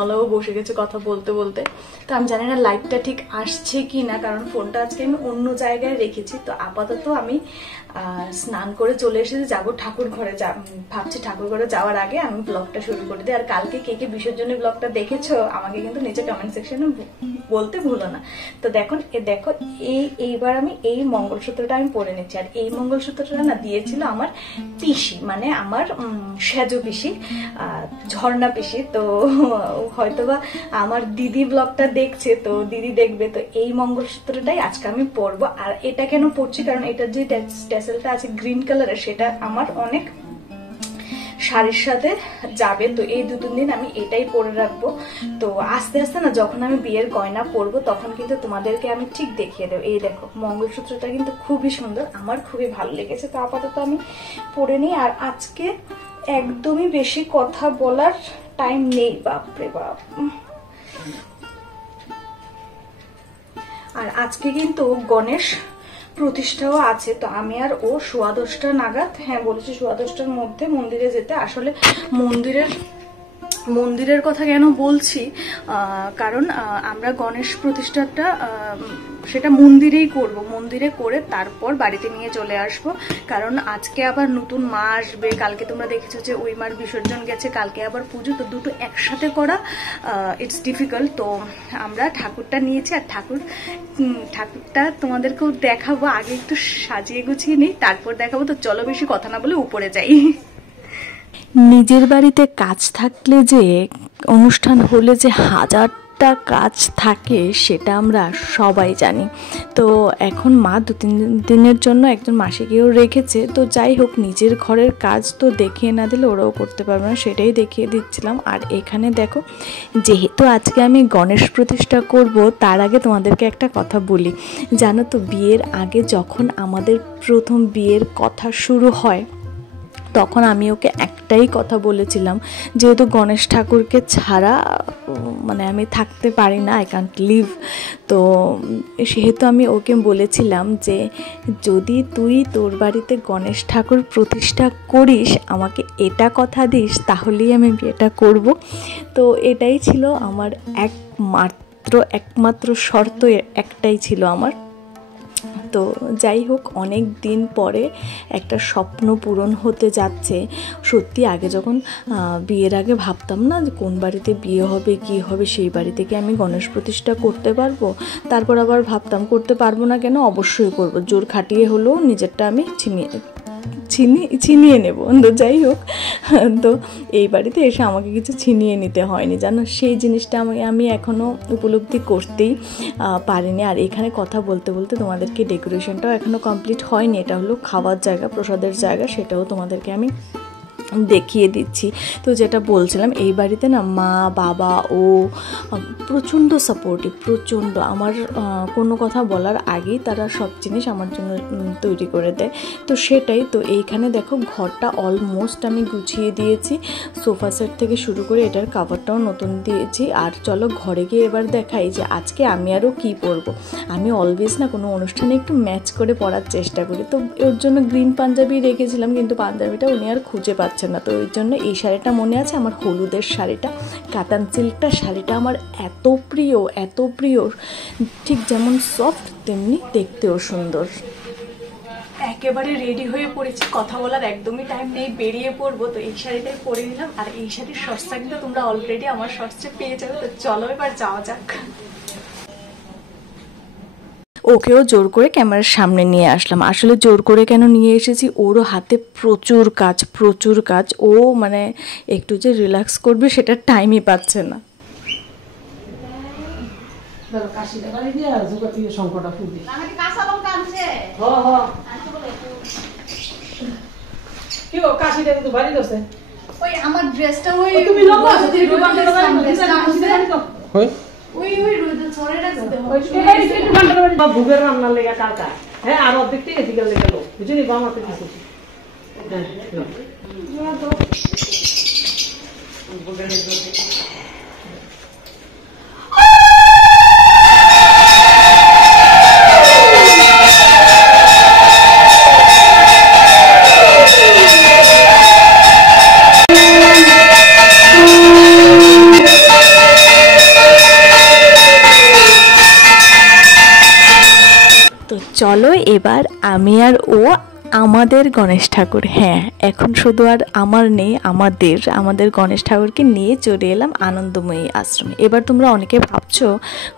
গলাও বসে গেছে কথা বলতে বলতে। তো আমি জানি না লাইটটা ঠিক আসছে কি না, কারণ ফোনটা আজকে আমি অন্য জায়গায় রেখেছি। তো আপাতত আমি স্নান করে চলে এসেছি, যাবো ঠাকুর ঘরে। ভাবছি ঠাকুর ঘরে যাওয়ার আগে আমি ব্লগটা শুরু করে দিই। আর কালকে কে কে বিসর্জনী ব্লগটা দেখেছো আমাকে কিন্তু নিচে কমেন্ট সেকশনে বলতে ভুলো না। তো দেখো এইবার আমি এই মঙ্গলসূত্রটা আমি পরে নিচ্ছি। আর এই মঙ্গলসূত্রটা না দিয়েছিল আমার পিসি, মানে আমার সেজো পিসি, ঝর্ণা পিসি। তো হয়তোবা আমার দিদি ব্লগটা দেখছে, তো দিদি দেখবে। তো এই মঙ্গলসূত্রটাই আজকে আমি পরবো। আর এটা কেন পরছি, কারণ এটার যে ট্যাসেলটা আছে গ্রিন কালারের, সেটা আমার অনেক শাড়ির সাথে যাবে। তো এই 2-3 দিন আমি এটাই পরে রাখবো। তো আস্তে আস্তে না যখন আমি বিয়ের গয়না পরবো তখন কিন্তু তোমাদেরকে আমি ঠিক দেখিয়ে দেবো। এই দেখো মঙ্গলসূত্রটা কিন্তু খুবই সুন্দর, আমার খুবই ভালো লেগেছে। তো আপাতত আমি পরে নিই। আর আজকে একদমই বেশি কথা বলার টাইম নেই, বাপরে বাপ। আর আজকে কিন্তু গণেশ প্রতিষ্ঠাও আছে। তো আমি আর ও 10:15 নাগাদ, হ্যাঁ বলেছি 10:15টার মধ্যে মন্দিরে যেতে। আসলে মন্দিরের কথা কেন বলছি, কারণ আমরা গণেশ প্রতিষ্ঠাটা সেটা মন্দিরেই করব। মন্দিরে করে তারপর বাড়িতে নিয়ে চলে আসব। কারণ আজকে আবার নতুন মা আসবে, কালকে তোমরা দেখেছো যে ওই মার বিসর্জন গেছে, কালকে আবার পুজো। তো দুটো একসাথে করা ইটস ডিফিকাল্ট। তো আমরা ঠাকুরটা নিয়েছি, আর ঠাকুরটা তোমাদেরকেও দেখাবো। আগে একটু সাজিয়ে গুছিয়ে নিই, তারপর দেখাবো। তো চলো বেশি কথা না বলে উপরে যাই। নিজের বাড়িতে কাজ থাকলে যে অনুষ্ঠান হলে যে হাজারটা কাজ থাকে সেটা আমরা সবাই জানি। তো এখন মা 2-3 দিনের জন্য একজন মাসিকেও রেখেছে। তো যাই হোক, নিজের ঘরের কাজ তো দেখিয়ে না দিলে ওরাও করতে পারবে না, সেটাই দেখিয়ে দিচ্ছিলাম। আর এখানে দেখো, যেহেতু আজকে আমি গণেশ প্রতিষ্ঠা করব, তার আগে তোমাদেরকে একটা কথা বলি। জানো তো, বিয়ের আগে যখন আমাদের প্রথম বিয়ের কথা শুরু হয়, তখন আমি ওকে একটাই কথা বলেছিলাম, যেহেতু গণেশ ঠাকুরকে ছাড়া মানে আমি থাকতে পারি না, আই ক্যান্ট লিভ। তো সেহেতু আমি ওকে বলেছিলাম যে যদি তুই তোর বাড়িতে গণেশ ঠাকুর প্রতিষ্ঠা করিস, আমাকে এটা কথা দিস, তাহলেই আমি বিয়েটা করব। তো এটাই ছিল আমার একমাত্র শর্ত, একটাই ছিল আমার। তো যাই হোক, অনেক দিন পরে একটা স্বপ্ন পূরণ হতে যাচ্ছে। সত্যি আগে যখন বিয়ের আগে ভাবতাম না যে কোন বাড়িতে বিয়ে হবে কী হবে, সেই বাড়ি থেকে আমি গণেশ প্রতিষ্ঠা করতে পারবো। তারপর আবার ভাবতাম করতে পারবো না কেন, অবশ্যই করব, জোর খাটিয়ে হলেও নিজেরটা আমি ছিনিয়ে নেব। তো যাই হোক, তো এই বাড়িতে এসে আমাকে কিছু ছিনিয়ে নিতে হয়নি, জানো। সেই জিনিসটা আমি এখনও উপলব্ধি করতেই পারিনি। আর এখানে কথা বলতে বলতে তোমাদেরকে ডেকোরেশনটাও এখনও কমপ্লিট হয়নি। এটা হলো খাওয়ার জায়গা, প্রসাদের জায়গা, সেটাও তোমাদেরকে আমি দেখিয়ে দিচ্ছি। তো যেটা বলছিলাম, এই বাড়িতে না মা বাবা ও প্রচণ্ড সাপোর্টিভ, প্রচণ্ড। আমার কোনো কথা বলার আগেই তারা সব জিনিস আমার জন্য তৈরি করে দেয়। তো সেটাই। তো এইখানে দেখো, ঘরটা অলমোস্ট আমি গুছিয়ে দিয়েছি, সোফা সেট থেকে শুরু করে এটার কাভারটাও নতুন দিয়েছি। আর চলো ঘরে গিয়ে এবার দেখাই যে আজকে আমি আরও কী পরবো। আমি অলওয়েজ না কোনো অনুষ্ঠানে একটু ম্যাচ করে পরার চেষ্টা করি। তো ওর জন্য গ্রিন পাঞ্জাবি রেখেছিলাম, কিন্তু পাঞ্জাবিটা উনি আর খুঁজে পাচ্ছে না। তো ওই জন্য এই শাড়িটা মনে আছে, আমার হলুদের শাড়িটা, কাতান সিল্কটা শাড়িটা আমার এত প্রিয়, ঠিক যেমন সফট তেমনি দেখতেও সুন্দর। একেবারে রেডি হয়ে পড়েছি, কথা বলার একদমই টাইম নেই, বেরিয়ে পড়বো। তো এই শাড়িটাই পরে নিলাম। আর এই শাড়ির শর্টসটা কিন্তু তোমরা অলরেডি আমার শর্টসে পেয়ে যাবে। তো চলো এবার যাওয়া যাক। ওকেও জোর করে ক্যামেরার সামনে নিয়ে আসলাম। আসলে জোর করে কেন নিয়ে এসেছি, ওরও হাতে প্রচুর কাজ। ও মানে একটু যে রিল্যাক্স করবে সেটা টাইমই পাচ্ছে না। আমার ড্রেসটা ভুগের রান্নার লেগে কালকা, হ্যাঁ, আর অর্ধেক থেকে এদিকে লেগে গেল, বুঝলি, বামাতে কিছু চলো এবার আমি আর ও আমাদের গণেশ ঠাকুর, হ্যাঁ এখন শুধু আর আমার নেই, আমাদের গণেশ ঠাকুরকে নিয়ে চলে এলাম আনন্দময়ী আশ্রমে। এবার তোমরা অনেকে ভাবছো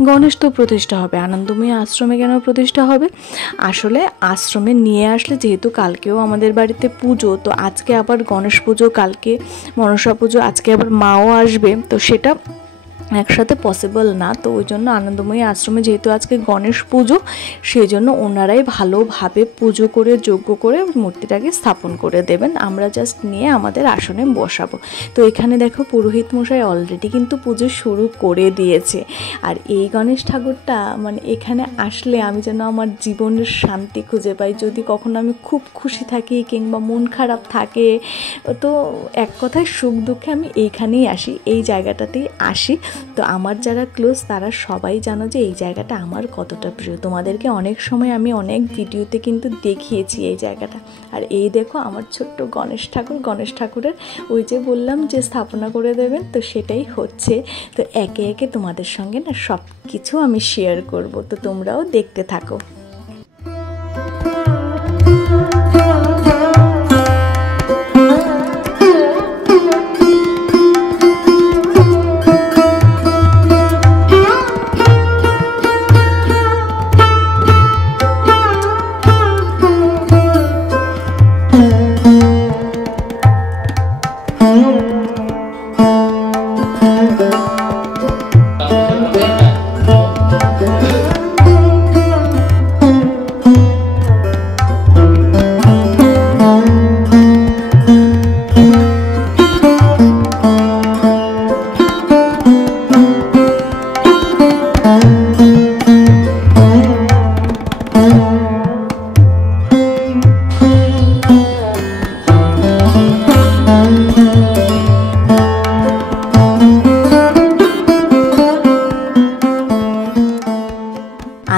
গণেশ তো প্রতিষ্ঠা হবে, আনন্দময়ী আশ্রমে কেন প্রতিষ্ঠা হবে? আসলে আশ্রমে নিয়ে আসলে, যেহেতু কালকেও আমাদের বাড়িতে পুজো, তো আজকে আবার গণেশ পুজো, কালকে মনসা পুজো, আজকে আবার মাও আসবে, তো সেটা একসাথে পসিবল না। তো ওই জন্য আনন্দময়ী আশ্রমে যেহেতু আজকে গণেশ পুজো, সেই জন্য ওনারাই ভালোভাবে পুজো করে যজ্ঞ করে মূর্তিটাকে স্থাপন করে দেবেন, আমরা জাস্ট নিয়ে আমাদের আসনে বসাবো। তো এখানে দেখো পুরোহিত মশাই অলরেডি কিন্তু পুজো শুরু করে দিয়েছে। আর এই গণেশ ঠাকুরটা মানে এখানে আসলে আমি যেন আমার জীবনের শান্তি খুঁজে পাই। যদি কখনো আমি খুব খুশি থাকি কিংবা মন খারাপ থাকে, তো এক কথায় সুখ দুঃখে আমি এইখানেই আসি, এই জায়গাটাতেই আসি। তো আমার যারা ক্লোজ তারা সবাই জানো যে এই জায়গাটা আমার কতটা প্রিয়। তোমাদেরকে অনেক সময় আমি অনেক ভিডিওতে কিন্তু দেখিয়েছি এই জায়গাটা। আর এই দেখো আমার ছোট্ট গণেশ ঠাকুরের ওই যে বললাম যে স্থাপনা করে দেবেন, তো সেটাই হচ্ছে। তো একে একে তোমাদের সঙ্গে না সব কিছু আমি শেয়ার করব, তো তোমরাও দেখতে থাকো।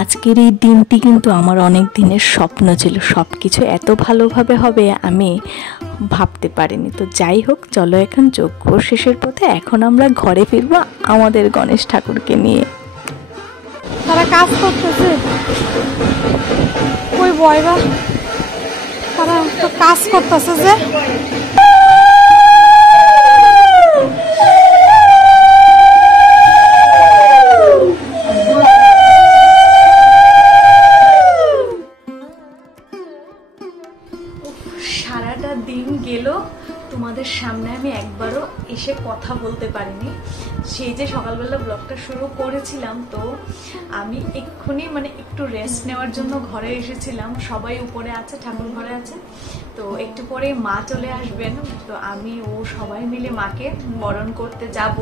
আজকের এই দিনটি কিন্তু আমার অনেক দিনের স্বপ্ন ছিল, সব কিছু এত ভালোভাবে হবে আমি ভাবতে পারিনি। তো যাই হোক, চলো এখন যজ্ঞ শেষের পথে এখন আমরা ঘরে ফিরবো আমাদের গণেশ ঠাকুরকে নিয়ে। তারা কাজ করতেছে, ওই বয়রা তারা তো কাজ করতেছে যে। সারাটা দিন গেল, তোমাদের সামনে আমি একবারও এসে কথা বলতে পারিনি। সেই যে সকালবেলা ব্লগটা শুরু করেছিলাম, তো আমি এক্ষুনি মানে একটু রেস্ট নেওয়ার জন্য ঘরে এসেছিলাম। সবাই উপরে আছে, ঠাকুর ঘরে আছে, তো একটু পরে মা চলে আসবেন, তো আমি ও সবাই মিলে মাকে বরণ করতে যাব।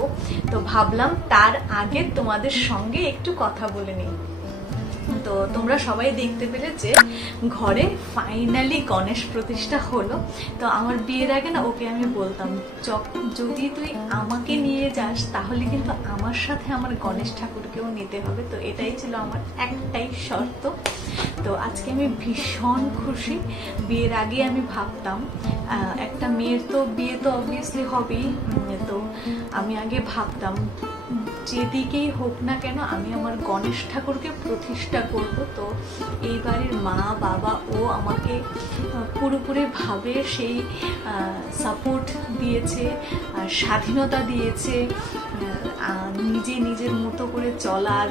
তো ভাবলাম তার আগে তোমাদের সঙ্গে একটু কথা বলে নিই। তো তোমরা সবাই দেখতে পেলে যে ঘরে ফাইনালি গণেশ প্রতিষ্ঠা হলো। তো আমার বিয়ের আগে না ওকে আমি বলতাম, যদি তুই আমাকে নিয়ে যাস তাহলে কিন্তু আমার সাথে আমার গণেশ ঠাকুরকেও নিতে হবে। তো এটাই ছিল আমার একটাই শর্ত। তো আজকে আমি ভীষণ খুশি। বিয়ের আগে আমি ভাবতাম একটা মেয়ের তো বিয়ে তো অবভিয়াসলি হবেই, তো আমি আগে ভাবতাম যেদিকেই হোক না কেন আমি আমার গণেশ ঠাকুরকে প্রতিষ্ঠা করব। তো এই বাড়ির মা বাবা ও আমাকে পুরোপুরিভাবে সেই সাপোর্ট দিয়েছে, স্বাধীনতা দিয়েছে, নিজের মতো করে চলার,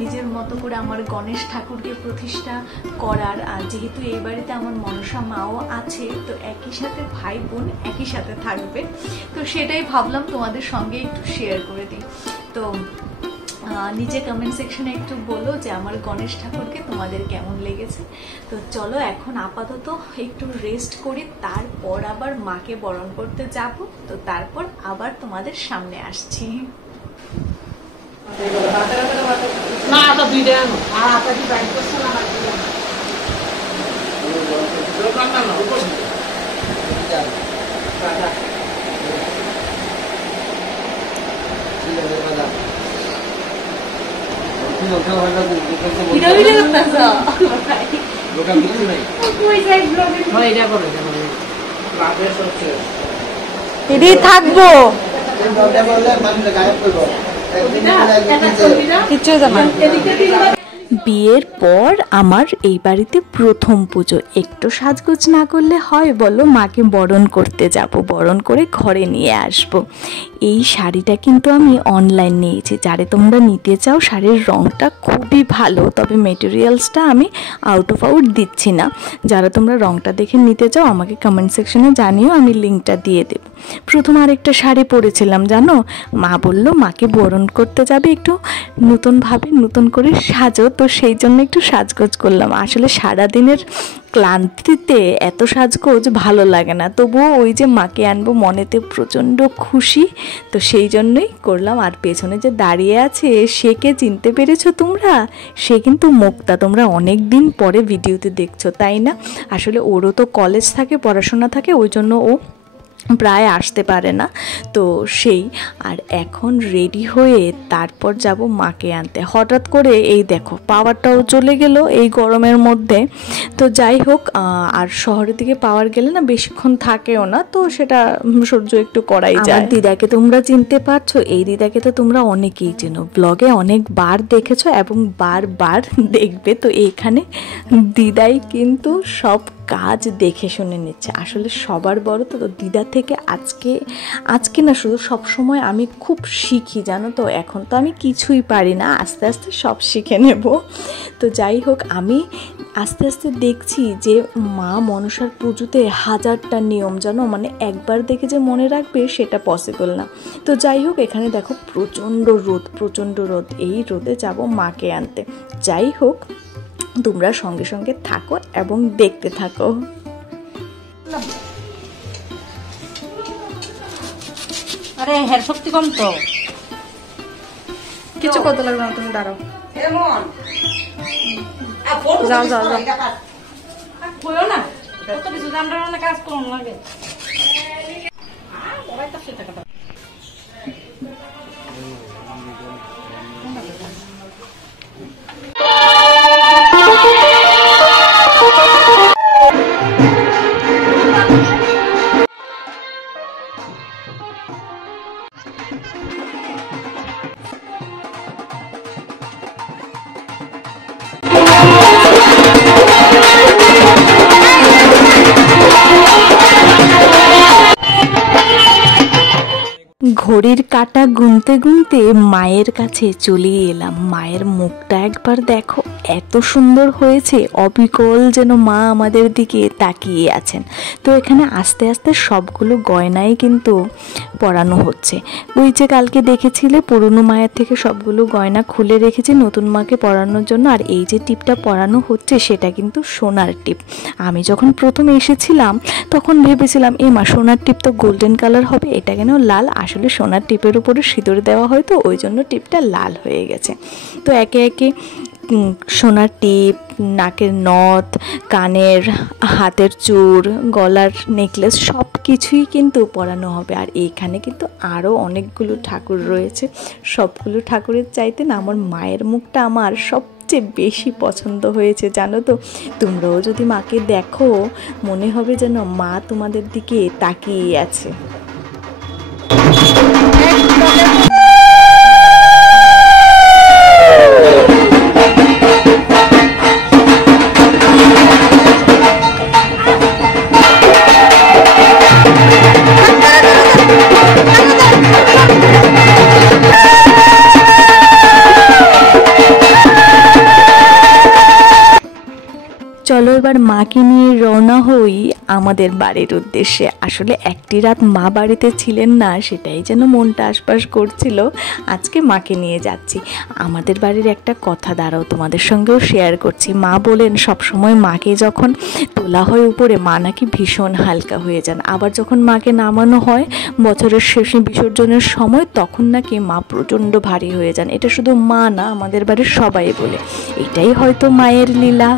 নিজের মতো করে আমার গণেশ ঠাকুরকে প্রতিষ্ঠা করার। আর যেহেতু এই বাড়িতে আমার মনসা মাও আছে, তো একই সাথে ভাই বোন একই সাথে থাকবে, তো সেটাই ভাবলাম তোমাদের সঙ্গে একটু শেয়ার করে দিই। তো নিচে কমেন্ট সেকশনে একটু বলো যে আমার গণেশ ঠাকুরকে তোমাদের কেমন লেগেছে। তো চলো এখন আপাতত একটু রেস্ট করি, তারপর আবার মাকে বরণ করতে যাব। তো তারপর আবার তোমাদের সামনে আসছি। না আটা দুই দেন আর আটা কি বাইক করছ না এটাই থাকবো বিয়ের পর আমার এই বাড়িতে প্রথম পুজো। একটু সাজগোজ না করলে হয় বলো? মাকে বরণ করতে যাব, বরণ করে ঘরে নিয়ে আসব। এই শাড়িটা কিন্তু আমি অনলাইন নিয়েছি। যারে তোমরা নিতে চাও, শাড়ির রঙটা খুবই ভালো, তবে মেটেরিয়ালসটা আমি আউট অফ আউট দিচ্ছি না। যারা তোমরা রঙটা দেখে নিতে চাও আমাকে কমেন্ট সেকশনে জানিও, আমি লিঙ্কটা দিয়ে দেব। প্রথম আরেকটা শাড়ি পরেছিলাম জানো, মা বললো মাকে বরণ করতে যাবে, একটু নতুনভাবে নতুন করে সাজো, তো সেই জন্য একটু সাজগোজ করলাম। আসলে সারাদিনের ক্লান্তিতে এত সাজগোজ ভালো লাগে না, তবুও ওই যে মাকে আনবো মনেতে প্রচণ্ড খুশি, তো সেই জন্যই করলাম। আর পেছনে যে দাঁড়িয়ে আছে সে কে চিনতে পেরেছো তোমরা? সে কিন্তু মুক্তা, তোমরা অনেক দিন পরে ভিডিওতে দেখছো তাই না? আসলে ওরও তো কলেজ থাকে, পড়াশোনা থাকে, ওই জন্য ও প্রায় আসতে পারে না, তো সেই। আর এখন রেডি হয়ে তারপর যাব মাকে আনতে। হঠাৎ করে এই দেখো পাওয়ারটাও চলে গেল এই গরমের মধ্যে। তো যাই হোক, আর শহরের দিকে পাওয়ার গেলে না বেশিক্ষণ থাকেও না, তো সেটা সহ্য একটু করাই যায়। দিদাকে তোমরা চিনতে পারছো? এই দিদাকে তো তোমরা অনেকেই চেনো, ব্লগে অনেকবার দেখেছো এবং বারবার দেখবে। তো এইখানে দিদাই কিন্তু সব কাজ দেখে শুনে নিচ্ছে। আসলে সবার বড় তো দিদা থেকে আজকে না শুধু সব সময় আমি খুব শিখি জানো তো। এখন তো আমি কিছুই পারি না, আস্তে আস্তে সব শিখে নেব। তো যাই হোক, আমি আস্তে আস্তে দেখছি যে মা মনসার পুজোতে হাজারটা নিয়ম জানো, মানে একবার দেখে যে মনে রাখবে সেটা পসিবল না। তো যাই হোক, এখানে দেখো প্রচণ্ড রোদ, এই রোদে যাব মাকে আনতে। যাই হোক, তোমরা সঙ্গে সঙ্গে থাকো এবং দেখতে থাকো। আরে হের শক্তি কম তো, কিছু কত লাগবে না, তুমি দাঁড়াও। যাও যাও যাও কইও না, কত কিছু জানরা কাজ করুন লাগে। ঘড়ির কাঁটা গুনতে গুনতে মায়ের কাছে চলে এলাম। মায়ের মুখটা একবার দেখো, এত সুন্দর হয়েছে, অবিকল যেন মা আমাদের দিকে তাকিয়ে আছেন। তো এখানে আস্তে আস্তে সবগুলো গয়নাই কিন্তু পরানো হচ্ছে। ওই যে কালকে দেখেছিলে পুরনো মায়ের থেকে সবগুলো গয়না খুলে রেখেছি নতুন মাকে পরানোর জন্য। আর এই যে টিপটা পরানো হচ্ছে সেটা কিন্তু সোনার টিপ। আমি যখন প্রথম এসেছিলাম তখন ভেবেছিলাম মা সোনার টিপ তো গোল্ডেন কালার হবে, এটা কেন লাল? আসলে সোনার টিপের উপরে সিঁদুর দেওয়া হয় তো ওই জন্য টিপটা লাল হয়ে গেছে। তো একে একে সোনার টিপ, নাকের নথ, কানের, হাতের চূড়, গলার নেকলেস সব কিছুই কিন্তু পরানো হবে। আর এইখানে কিন্তু আরও অনেকগুলো ঠাকুর রয়েছে। সবগুলো ঠাকুরের চাইতে না আমার মায়ের মুখটা আমার সবচেয়ে বেশি পছন্দ হয়েছে জানো তো। তোমরাও যদি মাকে দেখো মনে হবে যেন মা তোমাদের দিকে তাকিয়ে আছে। চলো এবার মাকে নিয়ে রওনা হই আমাদের বাড়ির উদ্দেশ্যে। আসলে একটি রাত মা বাড়িতে ছিলেন না, সেটাই যেন মনটা আশপাশ করছিল। আজকে মাকে নিয়ে যাচ্ছি। আমাদের বাড়ির একটা কথা দাঁড়াও তোমাদের সঙ্গেও শেয়ার করছি। মা বলেন সবসময় মাকে যখন তোলা হয় উপরে মা নাকি ভীষণ হালকা হয়ে যান, আবার যখন মাকে নামানো হয় বছরের শেষে বিসর্জনের সময় তখন নাকি মা প্রচণ্ড ভারী হয়ে যান। এটা শুধু মা না, আমাদের বাড়ির সবাই বলে। এটাই হয়তো মায়ের লীলা।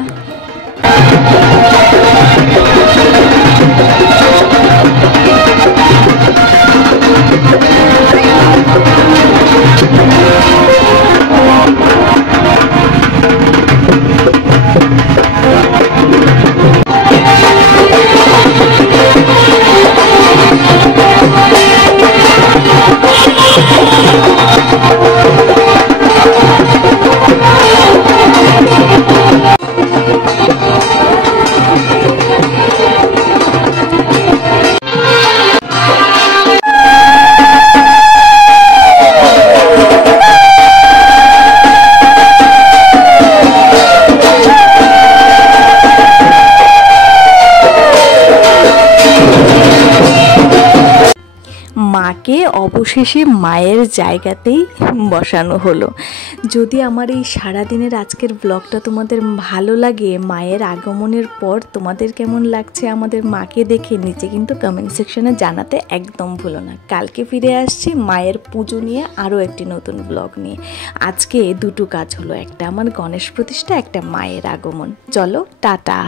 মাকে অবশেষে মায়ের জায়গাতেই বসানো হলো। যদি আমার এই সারাদিনের আজকের ব্লগটা তোমাদের ভালো লাগে, মায়ের আগমনের পর তোমাদের কেমন লাগছে আমাদের মাকে দেখে নিচে কিন্তু কমেন্ট সেকশনে জানাতে একদম ভুলো না। কালকে ফিরে আসছি মায়ের পুজো নিয়ে, আরও একটি নতুন ব্লগ নিয়ে। আজকে দুটো কাজ হলো, একটা আমার গণেশ প্রতিষ্ঠা, একটা মায়ের আগমন। চলো টাটা।